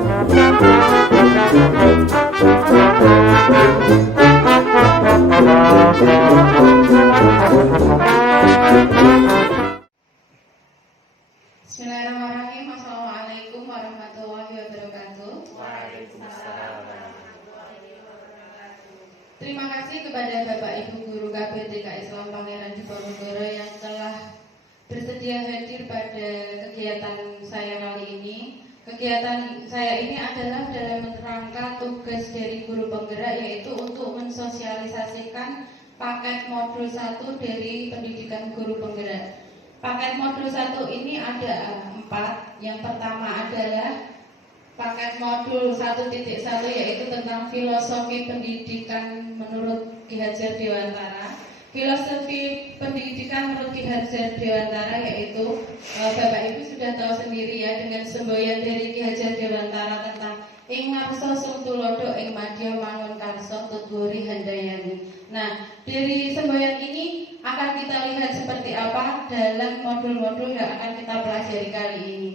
Bismillahirrahmanirrahim. Assalamualaikum warahmatullahi wabarakatuh. Waalaikumsalam. Terima kasih kepada Bapak Ibu Guru KBTK Islam Pangeran Diponegoro yang telah bersedia hadir pada kegiatan saya kali ini. Kegiatan saya ini adalah dalam rangka tugas dari guru penggerak, yaitu untuk mensosialisasikan paket modul 1 dari pendidikan guru penggerak. Paket modul 1 ini ada 4. Yang pertama adalah paket modul 1.1, yaitu tentang filosofi pendidikan menurut Ki Hajar Dewantara. Filosofi pendidikan menurut Ki Hajar Dewantara yaitu Bapak Ibu sudah tahu sendiri ya, dengan semboyan dari Ki Hajar Dewantara tentang ing ngarsa sung tulodo ing madya mangun karsa tutwuri handayani. Nah, dari semboyan ini akan kita lihat seperti apa dalam modul-modul yang akan kita pelajari kali ini.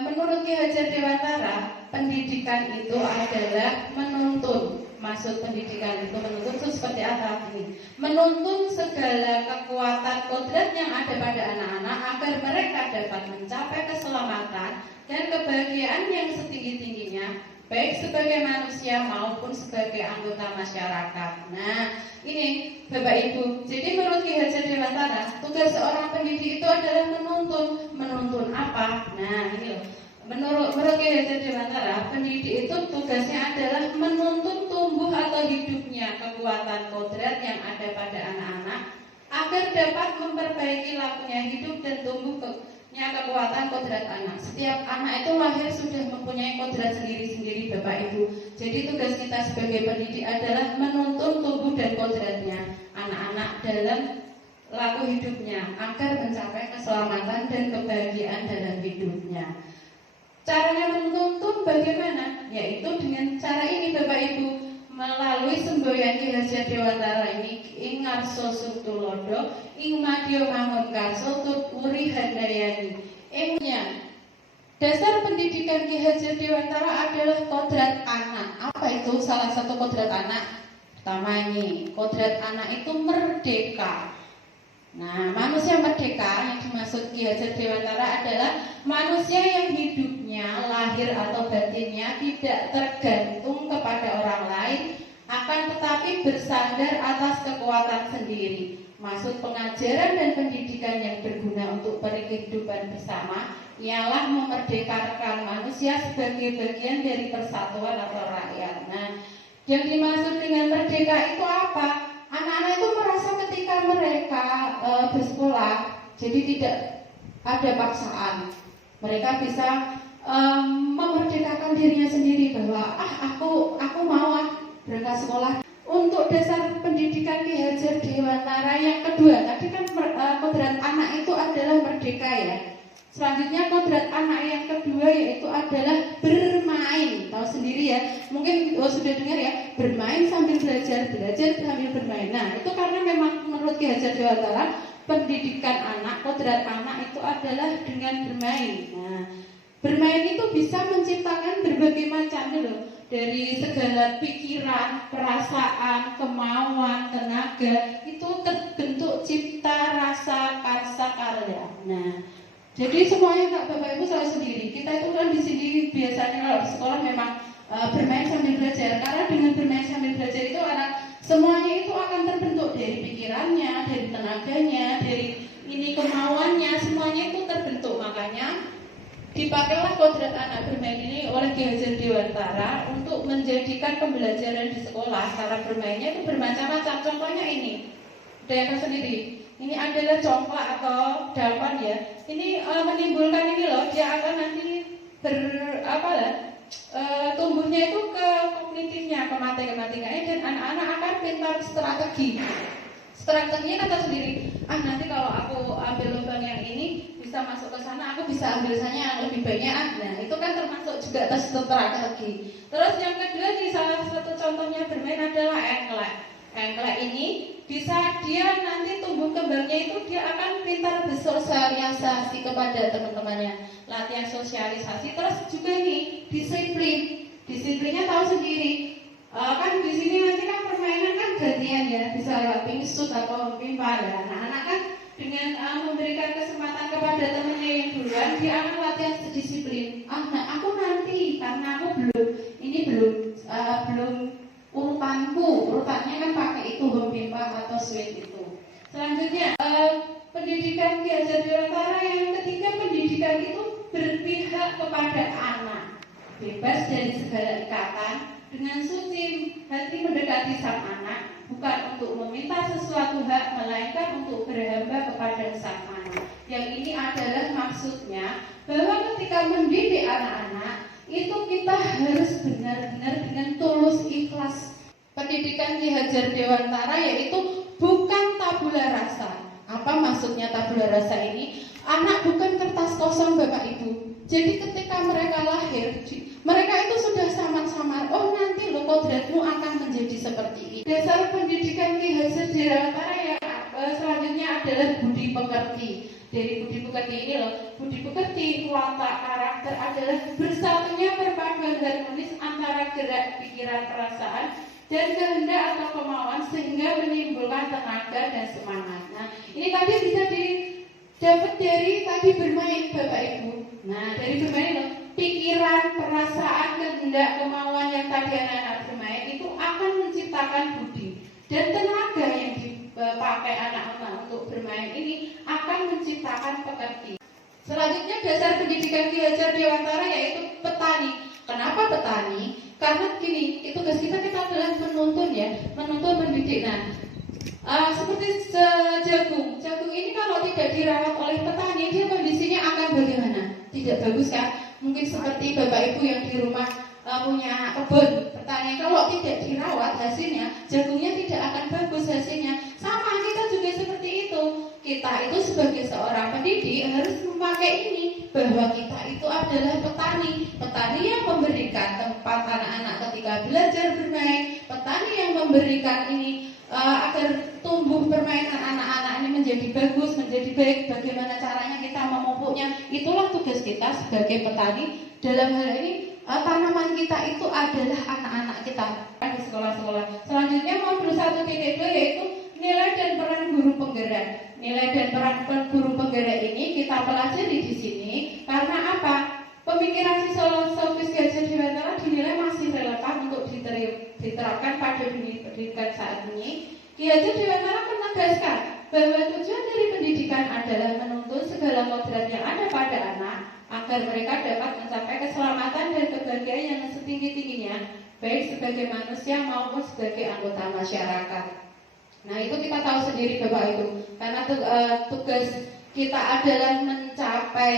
Menurut Ki Hajar Dewantara, pendidikan itu adalah menuntun. Maksud pendidikan itu menuntun itu seperti apa ini? Menuntun segala kekuatan kodrat yang ada pada anak-anak agar mereka dapat mencapai keselamatan dan kebahagiaan yang setinggi-tingginya, baik sebagai manusia maupun sebagai anggota masyarakat. Nah, ini Bapak Ibu, jadi menurut Ki Hajar Dewantara, tugas seorang pendidik itu adalah menuntun. Menuntun apa? Nah, ini loh. Menurut Ki Hajar Dewantara, pendidik itu tugasnya adalah menuntun tumbuh atau hidupnya kekuatan kodrat yang ada pada anak-anak agar dapat memperbaiki lakunya hidup dan tumbuhnya kekuatan kodrat anak. Setiap anak itu lahir sudah mempunyai kodrat sendiri-sendiri, Bapak Ibu. Jadi tugas kita sebagai pendidik adalah menuntun tumbuh dan kodratnya anak-anak dalam laku hidupnya agar mencapai keselamatan dan kebahagiaan dalam hidupnya. Caranya menuntun bagaimana? Yaitu dengan cara ini Bapak Ibu, melalui semboyan Ki Hajar Dewantara ini, ing ngarsa sung tulodo ing madya mangun karsa tutwuri handayani. Ingnya dasar pendidikan Ki Hajar Dewantara adalah kodrat anak. Apa itu salah satu kodrat anak? Pertama ini, kodrat anak itu merdeka. Nah, manusia merdeka yang dimaksud Ki Hajar Dewantara adalah manusia yang hidupnya, lahir atau batinnya tidak tergantung kepada orang lain, akan tetapi bersandar atas kekuatan sendiri. Maksud pengajaran dan pendidikan yang berguna untuk kehidupan bersama ialah memerdekakan manusia sebagai bagian dari persatuan atau rakyat. Nah, yang dimaksud dengan merdeka itu apa? Anak-anak itu merasa ketika mereka bersekolah, jadi tidak ada paksaan. Mereka bisa memerdekakan dirinya sendiri bahwa aku mau berangkat sekolah. Untuk dasar pendidikan Ki Hajar Dewantara yang kedua, tadi kan kodrat anak itu adalah merdeka ya. Selanjutnya kodrat anak yang kedua yaitu adalah bermain. Tahu sendiri ya, mungkin sudah dengar ya, bermain sambil belajar, belajar sambil bermain. Nah, itu karena memang menurut Ki Hajar Dewantara, pendidikan anak, kodrat anak itu adalah dengan bermain. Nah, bermain itu bisa menciptakan berbagai macam loh, dari segala pikiran, perasaan, kemauan, tenaga, itu terbentuk cipta rasa karsa karya. Nah, jadi semuanya Kak Bapak Ibu tahu sendiri. Kita itu kan di sini biasanya kalau di sekolah memang bermain sambil belajar. Karena dengan bermain sambil belajar itu anak semuanya itu akan terbentuk dari pikirannya, dari tenaganya, dari ini kemauannya, semuanya itu terbentuk. Makanya dipakailah kodrat anak bermain ini oleh Ki Hajar Dewantara untuk menjadikan pembelajaran di sekolah. Cara bermainnya itu bermacam-macam. Contohnya ini, daerah sendiri. Ini adalah congklak atau dapan ya. Ini menimbulkan ini loh, dia akan nanti tumbuhnya itu ke kognitifnya, ke matematikanya, dan anak-anak akan pintar strategi. Strateginya kata sendiri, nanti kalau aku ambil lubang yang ini bisa masuk ke sana, aku bisa ambil sana yang lebih banyak. Nah, itu kan termasuk juga tes strategi. Terus yang kedua nih, salah satu contohnya bermain adalah engklek. Engklek ini bisa dia nanti tumbuh kembangnya itu dia akan pintar bersosialisasi kepada teman-temannya, latihan sosialisasi. Terus juga nih disiplin. Disiplinnya tahu sendiri. Kan di sini nanti kan permainan kan gantian ya, bisa lewat pingsut atau pimpal ya. Anak-anak kan dengan memberikan kesempatan kepada temannya yang duluan, dia akan latihan disiplin. Nah, aku nanti karena aku belum urutannya kan pakai itu home pimpal atau sweet itu. Selanjutnya pendidikan Ki Hajar Dewantara yang ketiga, pendidikan itu berpihak kepada anak, bebas dari segala ikatan, dengan suci hati mendekati sang anak, bukan untuk meminta sesuatu hak, melainkan untuk berhamba kepada sang anak. Yang ini adalah maksudnya bahwa ketika mendidik anak-anak itu kita harus benar-benar dengan tulus ikhlas. Pendidikan Ki Hajar Dewantara yaitu bukan tabula rasa. Apa maksudnya tabula rasa ini? Anak bukan kertas kosong Bapak Ibu. Jadi ketika mereka lahir, mereka itu sudah samar-samar. Oh nanti lo kodratmu akan menjadi seperti ini. Dasar pendidikan Ki Hajar Dewantara yang selanjutnya adalah budi pekerti. Dari budi pekerti ini loh, budi pekerti watak karakter adalah bersatunya perpaduan harmonis antara gerak pikiran perasaan dan kehendak atau kemauan sehingga menimbulkan tenaga dan semangat. Nah ini tadi bisa didapat dari tadi bermain Bapak Ibu. Nah dari bermain loh, pikiran, perasaan, kehendak, kemauan yang tadi anak-anak bermain itu akan menciptakan budi dan tenaga yang dipakai anak-anak untuk bermain ini akan menciptakan pekerti. Selanjutnya dasar pendidikan Ki Hajar Dewantara yaitu petani. Kenapa petani? Karena gini, tugas kita adalah menuntun ya, menuntun mendidik. Nah, seperti jagung ini kalau tidak dirawat oleh petani, dia kondisinya akan bagaimana? Tidak bagus kan? Mungkin seperti Bapak Ibu yang di rumah punya kebun pertanian, kalau tidak dirawat hasilnya, jagungnya tidak akan bagus hasilnya. Sama kita juga seperti itu. Kita itu sebagai seorang pendidik harus memakai ini, bahwa kita itu adalah petani yang memberikan tempat anak-anak ketika belajar bermain, petani yang memberikan ini agar tumbuh permainan anak-anak ini menjadi bagus, menjadi baik. Bagaimana caranya kita memupuknya, itulah tugas kita sebagai petani. Dalam hal ini tanaman kita itu adalah anak-anak kita di sekolah-sekolah. Selanjutnya modul 1.2 yaitu nilai dan peran guru penggerak. Nilai dan peran guru penggerak ini kita pelajari di sini karena apa? Pemikiran filosofis Ki Hajar Dewantara dinilai masih relevan untuk diterapkan pada dunia pendidikan saat ini. Ki Hajar Dewantara menegaskan bahwa tujuan dari pendidikan adalah menuntun segala kodrat yang ada pada anak agar mereka dapat mencapai keselamatan dan kebahagiaan yang setinggi-tingginya, baik sebagai manusia maupun sebagai anggota masyarakat. Nah itu kita tahu sendiri Bapak Ibu, karena tugas kita adalah mencapai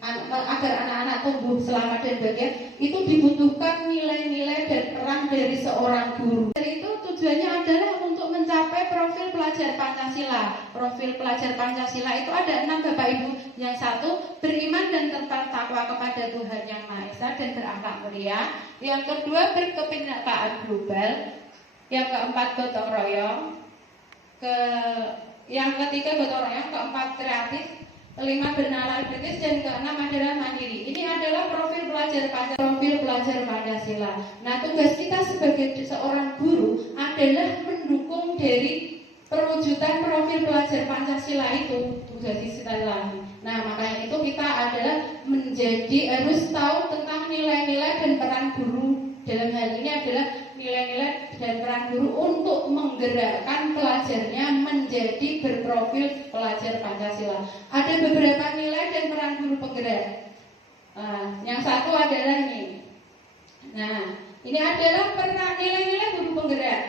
agar anak-anak tumbuh selamat dan bahagia, itu dibutuhkan nilai-nilai dan peran dari seorang guru. Dan itu tujuannya adalah untuk mencapai profil pelajar Pancasila. Profil pelajar Pancasila itu ada 6 Bapak Ibu. Yang satu, beriman dan takwa kepada Tuhan Yang Maha Esa dan berakhlak mulia. Yang kedua, berkebinekaan global. Yang keempat, gotong royong. Yang ketiga, gotong royong. Keempat, kreatif. Kelima, bernalar kritis. Dan keenam adalah mandiri. Ini adalah profil pelajar Pancasila. Nah, tugas kita sebagai seorang guru adalah mendukung dari perwujudan profil pelajar Pancasila itu. Jadi sekali lagi. Nah, makanya itu kita adalah harus tahu tentang nilai-nilai dan peran guru. Dalam hal ini adalah nilai-nilai dan peran guru untuk menggerakkan pelajarnya menjadi berprofil pelajar Pancasila. Ada beberapa nilai dan peran guru penggerak. Yang satu adalah ini. Nah, ini adalah peran nilai-nilai guru penggerak.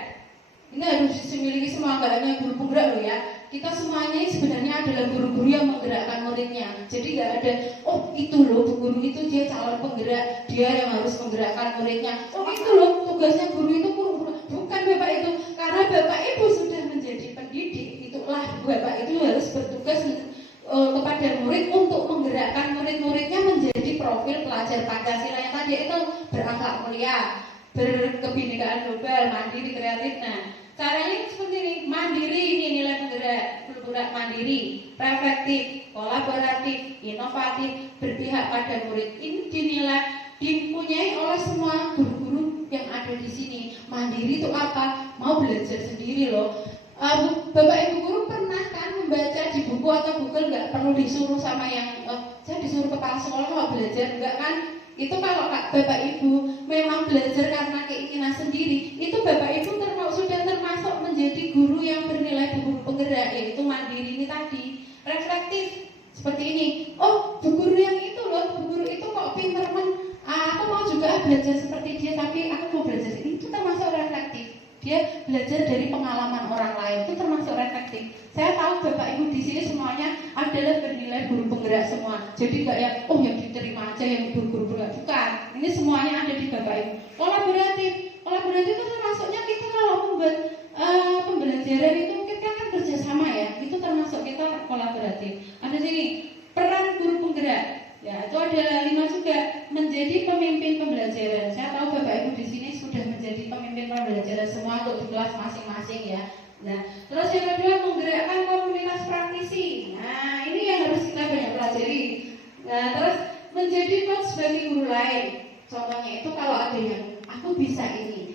Ini harus dimiliki semua, nggak hanya guru penggerak loh ya. Kita semuanya sebenarnya adalah guru-guru yang menggerakkan muridnya. Jadi nggak ada, oh itu loh guru itu dia calon penggerak, dia yang harus menggerakkan muridnya. Oh itu loh tugasnya guru itu bukan Bapak itu. Karena Bapak Ibu sudah menjadi pendidik, itulah Bapak itu harus bertugas kepada murid untuk menggerakkan murid-muridnya menjadi profil pelajar Pancasila yang tadi itu berakhlak mulia, berkebinekaan global, mandiri, kreatif. Nah, caranya seperti ini, mandiri ini nilai penggerak mandiri, reflektif, kolaboratif, inovatif, berpihak pada murid. Ini dinilai dipunyai oleh semua guru-guru yang ada di sini. Mandiri itu apa? Mau belajar sendiri loh. Bapak Ibu guru pernah kan membaca di buku atau Google, nggak perlu disuruh sama yang saya disuruh kepala sekolah mau belajar, enggak kan? Itu kalau Bapak Ibu memang belajar karena keinginan sendiri, itu Bapak Ibu sudah termasuk menjadi guru yang bernilai guru penggerak, yaitu mandiri ini tadi, reflektif seperti ini. Oh, bu guru yang itu loh, bu guru itu kok pinter aku mau juga belajar seperti dia, tapi aku mau belajar ini, itu termasuk reflektif. Dia belajar dari pengalaman orang lain, itu termasuk reflektif. Saya tahu Bapak Ibu di sini semuanya adalah bernilai guru penggerak semua. Jadi nggak yang yang diterima aja yang guru-guru penggerak, bukan. Ini semuanya ada di Bapak Ibu. Kolaboratif itu termasuknya kita kalau membuat pembelajaran itu kita kan kerjasama ya. Itu termasuk kita kolaboratif. Ada sini peran guru penggerak. Ya, itu ada 5 juga, menjadi pemimpin pembelajaran. Saya tahu Bapak Ibu di sini sudah menjadi pemimpin pembelajaran semua untuk di kelas masing-masing ya. Nah, terus yang kedua menggerakkan komunitas praktisi. Nah, ini yang harus kita banyak pelajari. Nah, terus menjadi coach bagi guru lain. Contohnya itu kalau ada yang aku bisa ini,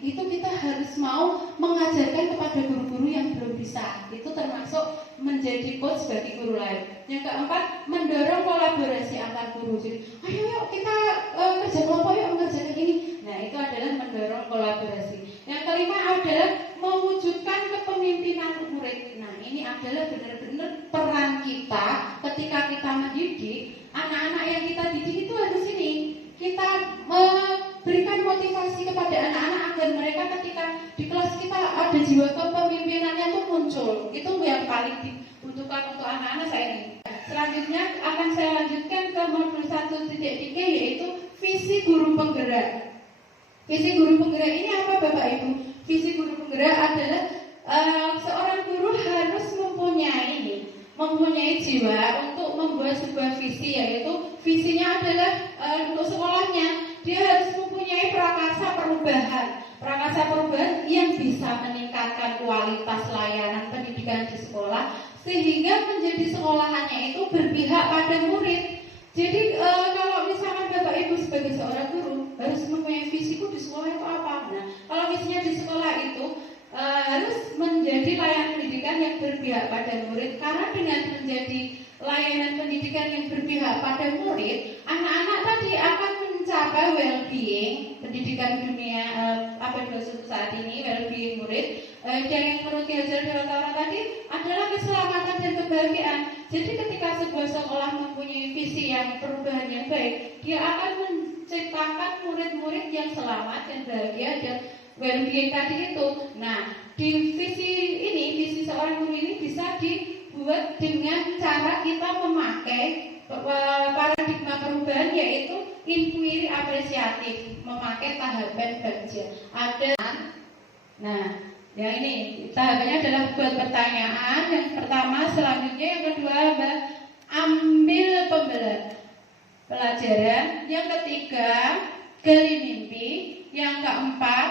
itu kita harus mau mengajarkan kepada guru-guru yang belum bisa. Itu termasuk menjadi coach bagi guru lain. Yang keempat, mendorong kolaborasi antar guru. Jadi, ayo yuk kita kerja kelompok yuk mengerjakan ini. Nah, itu adalah mendorong kolaborasi. Yang kelima adalah mewujudkan kepemimpinan murid. Nah, ini adalah benar-benar peran kita ketika kita mendidik anak-anak yang kita didik itu harus ini. Kita berikan motivasi kepada anak-anak agar mereka ketika di kelas kita ada jiwa kepemimpinannya itu muncul. Itu yang paling dibutuhkan untuk anak-anak saya ini. Selanjutnya akan saya lanjutkan ke modul 1.3 yaitu visi guru penggerak. Visi guru penggerak ini apa Bapak Ibu? Visi guru penggerak adalah seorang guru harus mempunyai jiwa untuk membuat sebuah visi, yaitu visinya adalah untuk sekolahnya dia harus mempunyai prakasa perubahan yang bisa meningkatkan kualitas layanan pendidikan di sekolah sehingga menjadi sekolahannya itu berpihak pada murid. Jadi kalau misalkan Bapak Ibu sebagai seorang guru harus mempunyai visiku di sekolah itu apa? Nah, kalau visinya di sekolah itu harus menjadi layanan pendidikan yang berpihak pada murid, karena dengan menjadi layanan pendidikan yang berpihak pada murid, anak-anak tadi akan mencapai well-being pendidikan dunia abad 21 saat ini, well-being murid. Dan yang perlu diajar di orang tadi adalah keselamatan dan kebahagiaan. Jadi ketika sebuah sekolah mempunyai visi yang perubahan yang baik, dia akan menciptakan murid-murid yang selamat dan bahagia dan well-being tadi itu. Nah, di visi seorang guru ini bisa dibuat dengan cara kita memakai paradigma perubahan, yaitu inquiry apresiatif, memakai tahapan baca. Nah, yang ini tahapannya adalah buat pertanyaan. Yang pertama, selanjutnya yang kedua ambil pelajaran. Yang ketiga, gali mimpi. Yang keempat,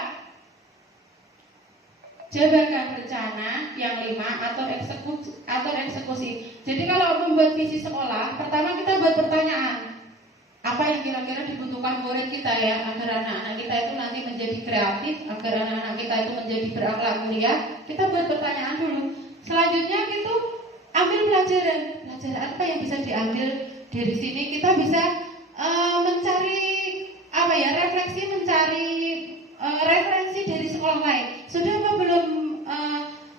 jabarkan rencana. Yang lima, atur eksekusi. Jadi kalau membuat visi sekolah, pertama kita buat pertanyaan. Apa yang kira-kira dibutuhkan murid kita ya, agar anak-anak kita itu nanti menjadi kreatif, agar anak-anak kita itu menjadi berakhlak mulia. Kita buat pertanyaan dulu. Selanjutnya kita ambil pelajaran. Pelajaran apa yang bisa diambil dari sini? Kita bisa mencari referensi dari sekolah lain. Sudah apa belum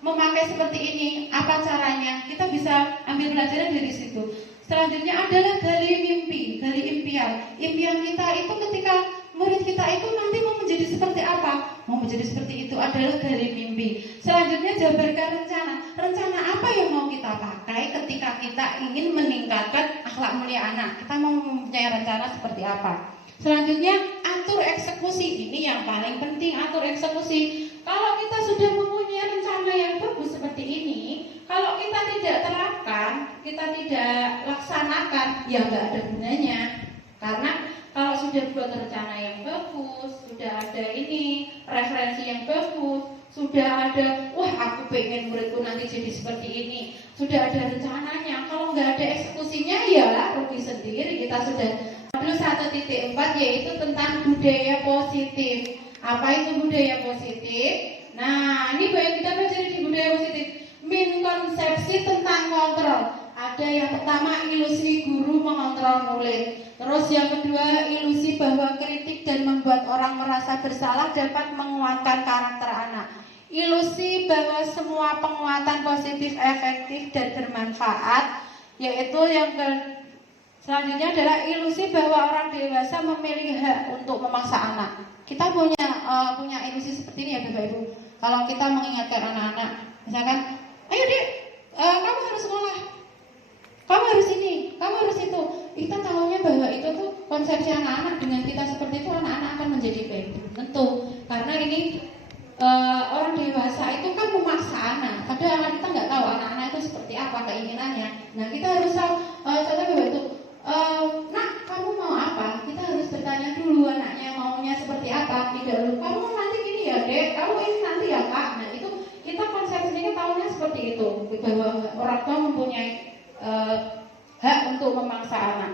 memakai seperti ini? Apa caranya? Kita bisa ambil pelajaran dari situ. Selanjutnya adalah gali impian. Impian kita itu ketika murid kita itu nanti mau menjadi seperti apa? Mau menjadi seperti itu adalah gali mimpi. Selanjutnya jabarkan rencana. Rencana apa yang mau kita pakai ketika kita ingin meningkatkan akhlak mulia anak? Kita mau mempunyai rencana seperti apa? Selanjutnya atur eksekusi. Ini yang paling penting, atur eksekusi. Kalau kita sudah mempunyai rencana yang bagus seperti ini, kalau kita tidak terapkan, kita tidak laksanakan, ya nggak ada gunanya. Karena kalau sudah buat rencana yang bagus, sudah ada ini referensi yang bagus, sudah ada, wah aku pengen muridku nanti jadi seperti ini, sudah ada rencananya. Kalau nggak ada eksekusinya, ya rugi sendiri. Kita sudah modul 1.4 yaitu tentang budaya positif. Apa itu budaya positif? Nah, ini yang kita pelajari di budaya positif. Konsepsi tentang kontrol. Ada yang pertama ilusi guru mengontrol murid. Terus yang kedua ilusi bahwa kritik dan membuat orang merasa bersalah dapat menguatkan karakter anak. Ilusi bahwa semua penguatan positif efektif dan bermanfaat. Yaitu yang selanjutnya adalah ilusi bahwa orang dewasa memiliki hak untuk memaksa anak. Kita punya ilusi seperti ini ya Bapak Ibu. Kalau kita mengingatkan anak-anak, misalkan, ayo dek, kamu harus sekolah, kamu harus ini, kamu harus itu. Kita tahunya bahwa itu tuh konsepsi anak-anak. Dengan kita seperti itu anak-anak akan menjadi baik. Tentu, karena ini orang dewasa itu kan memaksa anak. Padahal anak kita nggak tahu anak-anak itu seperti apa keinginannya. Nah kita harus tahu. Contohnya bahwa itu, nak kamu mau apa? Kita harus bertanya dulu anaknya maunya seperti apa. Tidak dulu kamu nanti gini ya dek, kamu ini nanti ya kak. Nah itu kita konsepsinya tahunya seperti itu, bahwa orang tua mempunyai hak untuk memaksa anak.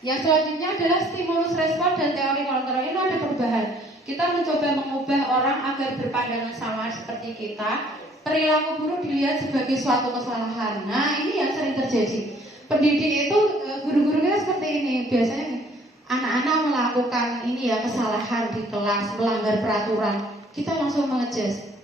Yang selanjutnya adalah stimulus respon dan teori kontrol. Ini ada perubahan. Kita mencoba mengubah orang agar berpandangan sama seperti kita. Perilaku buruk dilihat sebagai suatu kesalahan. Nah ini yang sering terjadi. Pendidik itu guru-guru kita seperti ini. Biasanya anak-anak melakukan ini ya kesalahan di kelas, melanggar peraturan. Kita langsung mengejas.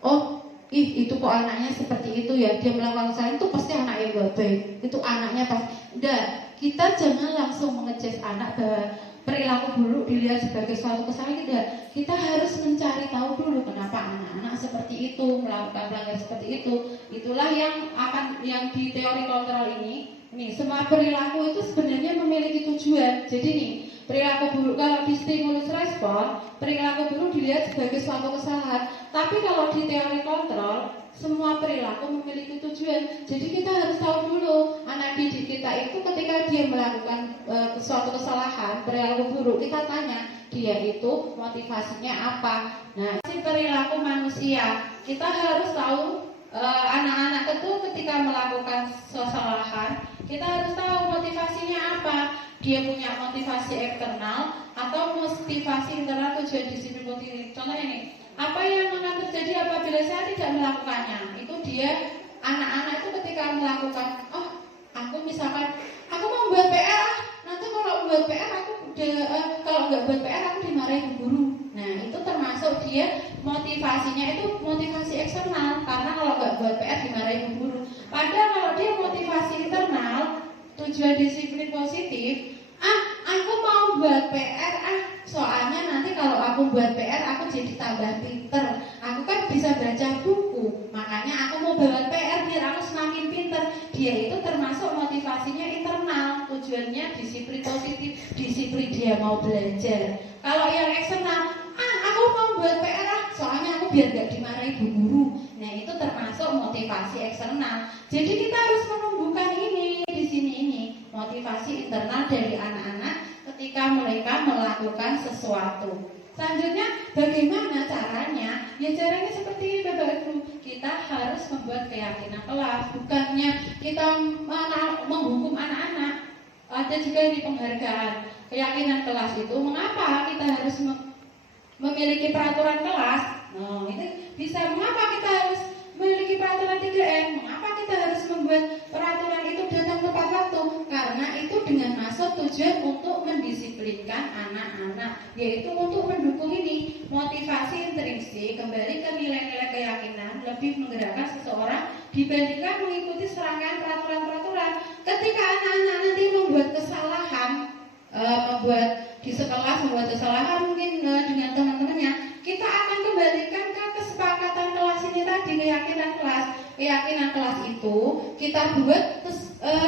Oh, itu kok anaknya seperti itu ya. Dia melakukan kesalahan itu pasti anak yang gak baik. Itu anaknya pasti. Enggak, kita jangan langsung mengejas anak bahwa perilaku buruk dilihat sebagai suatu kesalahan. Tidak, kita harus mencari tahu dulu kenapa anak-anak seperti itu, melakukan pelanggaran seperti itu. Itulah yang di teori kontrol ini. Nih, semua perilaku itu sebenarnya memiliki tujuan. Jadi nih, perilaku buruk kalau di stimulus respon, perilaku buruk dilihat sebagai suatu kesalahan. Tapi kalau di teori kontrol, semua perilaku memiliki tujuan. Jadi kita harus tahu dulu anak didik kita itu ketika dia melakukan suatu kesalahan, perilaku buruk, kita tanya dia itu motivasinya apa. Nah, si perilaku manusia, kita harus tahu anak-anak itu ketika melakukan kesalahan, kita harus tahu motivasinya apa. Dia punya motivasi eksternal atau motivasi internal, tujuan disiplin positif. Contohnya nih, apa yang akan terjadi apabila saya tidak melakukannya? Itu dia, anak-anak itu ketika melakukan, aku misalkan, aku mau buat PR, nanti kalau buat PR aku kalau nggak buat PR aku dimarahin guru. Nah itu termasuk dia motivasinya itu motivasi eksternal, karena kalau nggak buat PR dimarahin guru. Padahal kalau dia motivasi internal, tujuan disiplin positif, aku mau buat PR, soalnya nanti kalau aku buat PR aku jadi tambah pinter, aku kan bisa baca buku, makanya aku mau buat PR biar aku semakin pinter. Dia itu termasuk motivasinya internal, tujuannya disiplin positif, disiplin dia mau belajar. Kalau yang eksternal, aku mau buat PR soalnya aku biar gak dimarahi bu guru. Nah itu termasuk motivasi eksternal. Jadi kita harus menumbuhkan ini di sini ini motivasi internal dari anak-anak ketika mereka melakukan sesuatu. Selanjutnya bagaimana caranya? Ya caranya seperti ini Bapak Ibu. Kita harus membuat keyakinan kelas, bukannya kita menghukum anak-anak. Ada juga di penghargaan keyakinan kelas itu. Mengapa kita harus memiliki peraturan kelas? Nah, itu bisa. Mengapa kita harus memiliki peraturan 3M? Mengapa kita harus membuat peraturan itu datang tepat waktu? Karena itu dengan maksud tujuan untuk mendisiplinkan anak-anak, yaitu untuk mendukung ini motivasi intrinsik, kembali ke nilai-nilai keyakinan, lebih menggerakkan seseorang dibandingkan mengikuti serangkaian peraturan-peraturan. Ketika anak-anak nanti membuat kesalahan, membuat di sekolah membuat kesalahan mungkin dengan teman-temannya, kita akan kembalikan ke kesepakatan kelas ini tadi, keyakinan kelas itu kita buat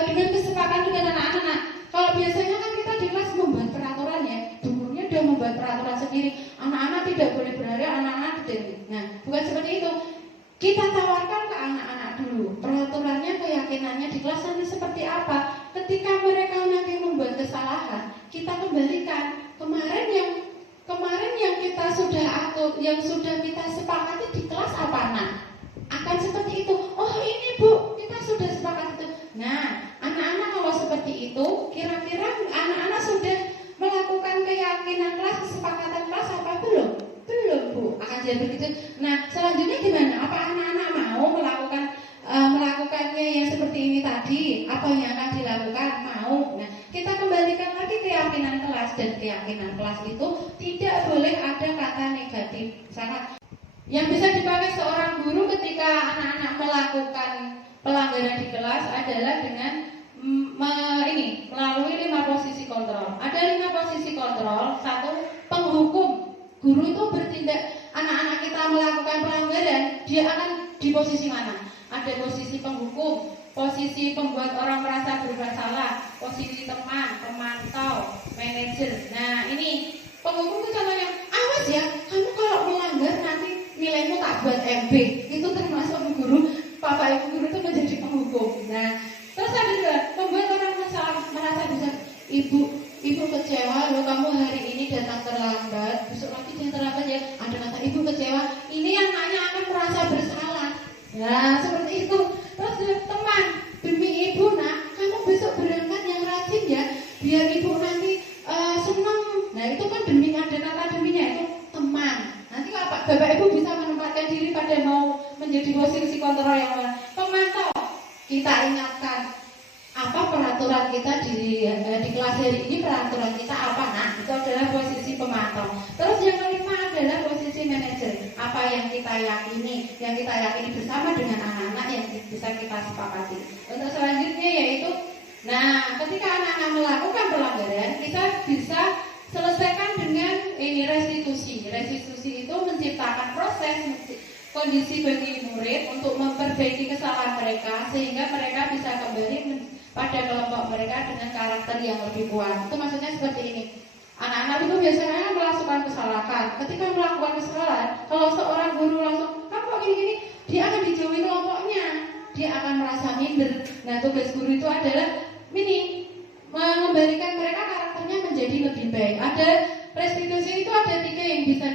dengan kesepakatan dengan anak-anak. Kalau biasanya kan kita di kelas membuat peraturan ya, gurunya udah membuat peraturan sendiri, anak-anak tidak boleh berlari, anak-anak tidak. Nah, bukan seperti itu. Kita tawarkan ke anak-anak dulu peraturannya, keyakinannya di kelas nanti seperti apa. Ketika mereka nanti membuat kesalahan, kita kembalikan kemarin yang kita sudah atur, yang sudah kita sepakati di kelas apa nak? Akan seperti itu. Oh ini bu, kita sudah sepakat itu. Nah, anak-anak kalau seperti itu, kira-kira anak-anak sudah mengajar begitu. Nah, selanjutnya gimana? Apa anak-anak mau melakukannya yang seperti ini tadi? Apa yang akan dilakukan? Mau. Nah, kita kembalikan lagi keyakinan kelas, dan keyakinan kelas itu tidak boleh ada kata negatif. Sangat yang bisa dipakai seorang guru ketika anak-anak melakukan pelanggaran di kelas adalah dengan melalui 5 posisi kontrol. Ada 5 posisi kontrol. 1, penghukum. Guru itu bertindak, anak-anak kita melakukan pelanggaran, dia akan di posisi mana? Ada posisi penghukum, posisi pembuat orang merasa bersalah, posisi teman, pemantau, manajer. Nah, ini penghukum itu contohnya, awas ya, kamu kalau melanggar nanti nilaimu tak buat MB. Itu termasuk guru, Bapak Ibu guru itu menjadi penghukum. Nah, terus ada juga membuat orang merasa bisa, ibu kecewa loh, kamu hari ini datang terlambat, besok lagi jangan terlambat ya. Ada kata ibu kecewa, ini anaknya akan merasa bersalah. Nah, seperti itu. Terus teman, demi ibu nak, kamu besok berangkat yang rajin ya, biar ibu nanti senang. Nah, itu kan demi, ada kata deminya, itu teman. Nanti Bapak Ibu bisa menempatkan diri pada mau menjadi posisi kontrol yang mana. Pemantau, kita ingatkan apa peraturan kita di kelas hari ini, peraturan kita apa. Nah, itu adalah posisi pemantau. Terus yang kelima adalah posisi manajer. Apa yang kita yakini bersama dengan anak-anak yang bisa kita sepakati. Untuk selanjutnya yaitu, nah, ketika anak-anak melakukan pelanggaran, kita bisa selesaikan dengan restitusi. Restitusi itu menciptakan proses kondisi bagi murid untuk memperbaiki kesalahan mereka sehingga mereka bisa kembali pada kelompok mereka dengan karakter yang lebih kuat. Itu maksudnya seperti ini. Anak-anak itu biasanya melakukan kesalahan. Ketika melakukan kesalahan, kalau seorang guru langsung, kamu kok gini-gini, dia akan dijauhi kelompoknya. Dia akan merasa minder. Nah, tugas guru itu adalah mengembalikan mereka karakternya menjadi lebih baik. Ada restitusi itu ada 3 yang bisa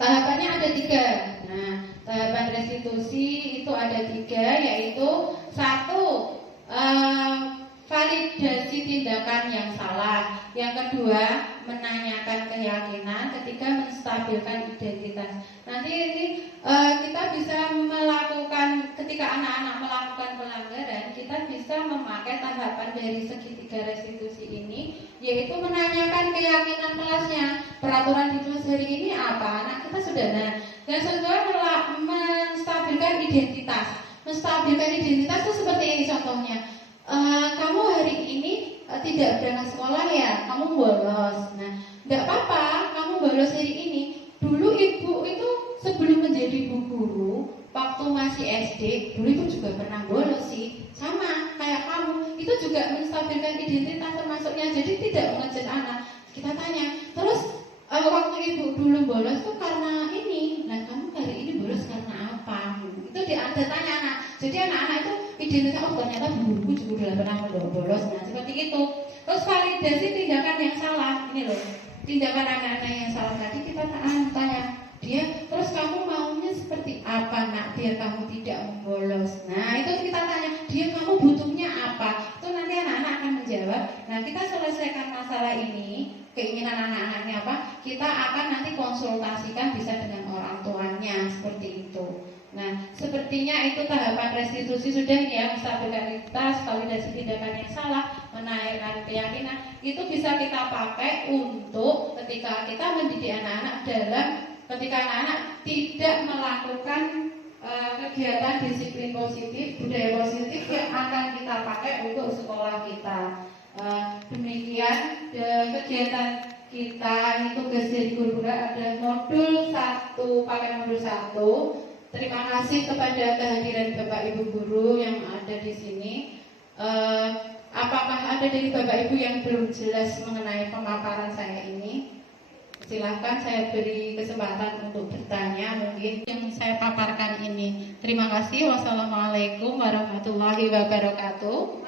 tahapannya ada 3. Nah, tahapan restitusi itu ada 3, yaitu 1, validasi tindakan yang salah. Yang kedua, menanyakan keyakinan. Ketiga, menstabilkan identitas. Nanti ini kita bisa melakukan, ketika anak-anak melakukan pelanggaran, kita bisa memakai tahapan dari segitiga restitusi ini, yaitu menanyakan keyakinan kelasnya. Peraturan di kelas hari ini apa? Nah, kita sudah. Nah, dan setelah menstabilkan identitas. Menstabilkan identitas itu seperti ini contohnya. Kamu hari ini tidak berangkat sekolah ya, kamu bolos. Nah, enggak apa-apa, kamu bolos hari ini. Dulu ibu itu sebelum menjadi bu guru, waktu masih SD, dulu ibu juga pernah bolos sih. Sama kayak kamu, itu juga menstabilkan identitas termasuknya. Jadi tidak mengejek anak. Kita tanya, terus waktu ibu dulu bolos itu karena ini. Nah, kamu hari ini bolos karena apa? Itu ada tanya anak. Jadi anak-anak itu identitas, oh ternyata guruku juga udah pernah bolos. Nah, seperti itu. Terus validasi tindakan yang salah. Ini loh, tindakan anak-anak yang salah tadi kita tanya dia, terus kamu maunya seperti apa nak biar kamu tidak bolos. Nah, itu kita tanya dia, kamu butuhnya apa. Itu nanti anak-anak akan menjawab. Nah, kita selesaikan masalah ini, keinginan anak-anaknya apa, kita akan nanti konsultasikan bisa dengan orang tuanya, seperti itu. Nah, sepertinya itu tahapan restitusi sudah ya, menstabilkan identitas, validasi tindakan yang salah, menaikkan keyakinan. Itu bisa kita pakai untuk ketika kita mendidik anak-anak dalam, ketika anak-anak tidak melakukan kegiatan disiplin positif, budaya positif yang akan kita pakai untuk sekolah kita. Demikian kegiatan kita ini, tugas dari guru ada modul 1, pakai modul 1. Terima kasih kepada kehadiran Bapak Ibu guru yang ada di sini. Apakah ada dari Bapak Ibu yang belum jelas mengenai pemaparan saya ini? Silahkan saya beri kesempatan untuk bertanya mungkin yang saya paparkan ini. Terima kasih. Wassalamualaikum warahmatullahi wabarakatuh.